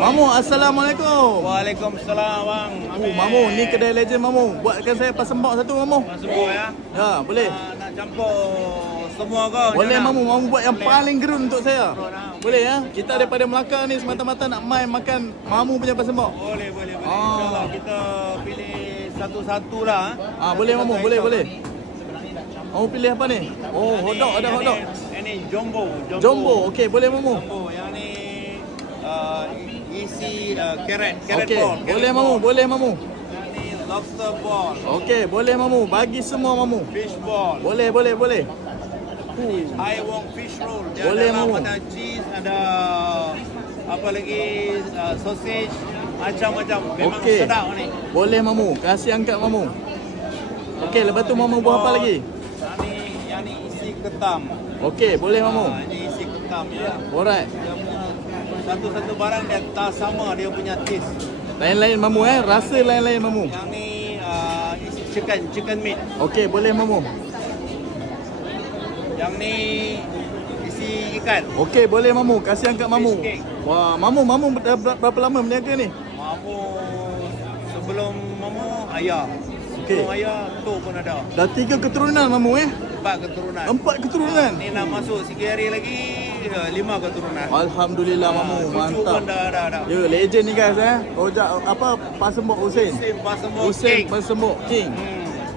Mamu, Assalamualaikum. Waalaikumsalam bang. Mamu, ni kedai legend Mamu. Buatkan saya pasembok satu Mamu. Semua ya. Ya, boleh. Nak campur semua kau. Boleh Mamu, Mamu buat yang paling gerun untuk saya. Boleh ya? Kita daripada Melaka ni semata-mata nak main makan Mamu punya pasembok. Boleh. InsyaAllah kita pilih satu-satu lah. Boleh Mamu, boleh. Mamu pilih apa ni? Oh, hotdog, ada hotdog. Ini jumbo. Jumbo, okey, boleh Mamu. Jumbo. Yang ni isi carrot Okey, ball. boleh Mamu, boleh Mamu. Yang ni lobster ball. Okey, boleh Mamu. Bagi semua Mamu. Fish ball. Boleh. I want fish roll. Dia Boleh, dalam Mamu. ada cheese, ada apa lagi, sausage, macam-macam. Memang Okey. sedap ni. Boleh Mamu, kasih angkat Mamu. Okey, lepas tu Mamu buat apa lagi? Yang ni isi ketam. Okey, boleh Mamu. Ini isi ketam ya. Alright. Dia punya satu-satu barang dia tak sama dia punya taste. Lain-lain Mamu rasa lain-lain Mamu. Yang ni isi chicken meat. Okey, boleh Mamu. Yang ni isi ikan. Okey, boleh Mamu, kasih angkat Mamu. Fish cake. Wah, Mamu dah berapa lama berniaga ni? Mamu sebelum mamu ayah. Okey. Sebelum ayah tu pun ada. Dah 3 keturunan Mamu 4 keturunan. 4 keturunan. Ni nak masuk sikit hari lagi 5 keturunan. Alhamdulillah Mamu, Cucu pun mantap. dah. Ya, legend ni guys Rojak apa Pasembok Husin. Husin Pasembok King.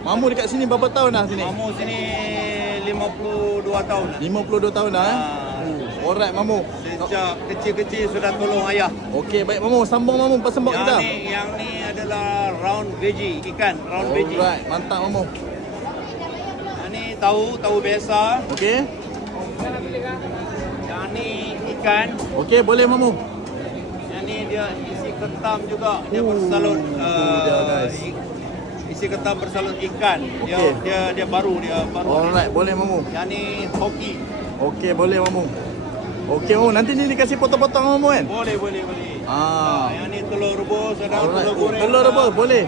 Mamu dekat sini berapa tahun dah sini? Mamu sini 52 tahun. 52 tahun dah Alright Mamu. Sejak kecil-kecil sudah tolong ayah. Okey, baik Mamu, sambung Mamu pasembok kita. Yang ni adalah round veggie, ikan round veggie. Alright, mantap Mamu. Yang ni tahu biasa. Okey. Yang ni ikan. Okey, boleh Mamu. Yang ni dia isi ketam juga. Dia bersalut dia, guys. isi ketam bersalut ikan. Okey. Dia baru. Alright, boleh Mamu. Yang ni hoki. Okey, boleh Mamu. Okey Mamu, nanti ni dikasih potong-potong Mamu kan? Boleh. Yang ni telur rebus, ada Alright. telur goreng. Telur rebus boleh.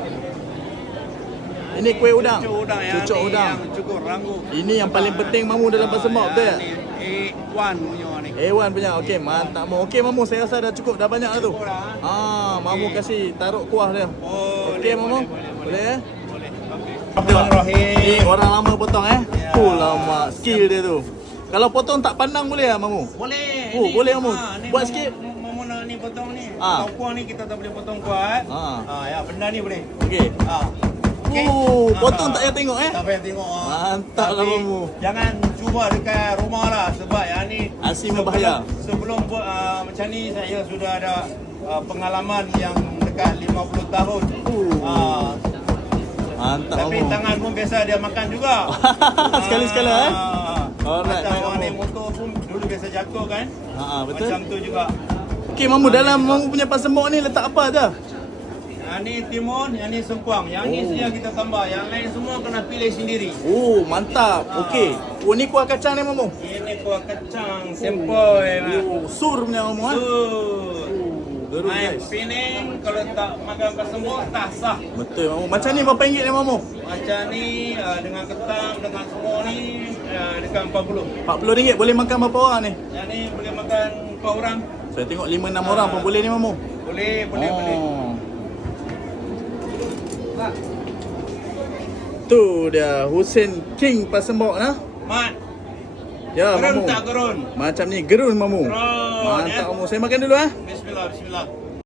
Ini kuih udang. Cucuk udang. Yang cukup ranggup. Ini yang paling penting Mamu dalam pasembok betul tak? Ni A1 punya ni. A1 punya. Okey, mantap Mamu. Okey Mamu, saya rasa dah cukup, dah banyak dah tu. Cukup dah. Mamu kasih taruh kuah dia. Okey Mamu. Boleh. Bismillahirrahmanirrahim. Ni orang lama potong Ya. Lama skill dia tu. Kalau potong tak pandang boleh tak Mamu? Boleh. Oh, boleh, Mamu. Ni Buat sikit. Mamu nak ni potong ni. Ah. Potong kuah ni kita tak boleh potong kuat. Ya benda ni boleh. Okey. Okey. Potong tak payah tengok Tak payah tengok. Mantap lah, Tapi Mamu. Jangan cuba dekat rumah lah sebab yang ni Asin berbahaya. Sebelum buat macam ni saya sudah ada pengalaman yang dekat 50 tahun. Mantap Tapi Mamu. tangan pun biasa dia makan juga. Sekali-sekala Alright, Macam baik, orang Mamu. naik motor pun dulu biasa jatuh kan. Betul. Macam tu juga. Okey Mamu, dalam Mamu punya pasembok ni letak apa aja? Yang ni timun, yang ni sengkuang. Yang ni saja kita tambah. Yang lain semua kena pilih sendiri. Mantap. Okey. Ni kuah kacang ni Mamu. Ini kuah kacang sempoi. Sur punya Mamu Gerun Main guys. pining kalau tak makan pasembok tak sah. Betul Mamu. Macam ni berapa ringgit ni Mamu? Macam ni dengan ketam dengan semua ni dekat 40. RM40 boleh makan berapa orang ni? Yang ni boleh makan 4 orang. Saya tengok 5-6 orang pun boleh ni Mamu. Boleh. Tu dia Husin King pasembok nah. Mat. Ya Gerun Mamu. tak gerun? Macam ni gerun Mamu. Gerun, Mantap ya. Mamu. Saya makan dulu Bismillah.